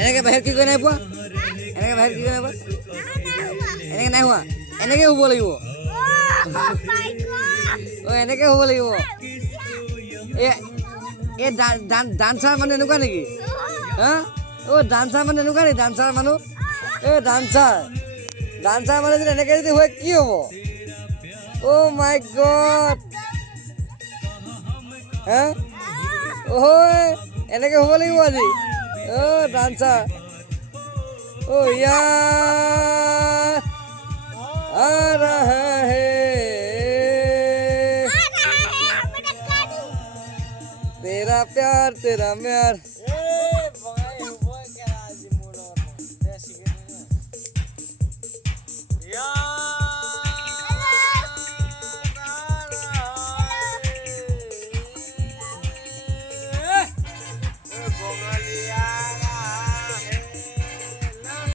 এনেকৈ বাহিৰত কি কৰি নাই পোৱা এনেকৈ বাহিৰত কি কৰি নাই পোৱা এনেকৈ নাই হোৱা এনেকৈ শুব লাগিব অঁ এনেকৈ শুব লাগিব এই ডান্সাৰ মানুহ এনেকুৱা নেকি হা অ' ডান্সাৰ মানুহ এনেকুৱা নেকি ডান্সাৰ মানুহ এই ডান্সাৰ মানুহ যদি এনেকৈ যদি হয় কি হ'ব অ' মাই গড হা অ' এনেকৈ হ'ব লাগিব আজি অ' ডান্সাৰ অ' ইয়াৰ আ ৰহা হে तेरा प्यार तेरा म्यार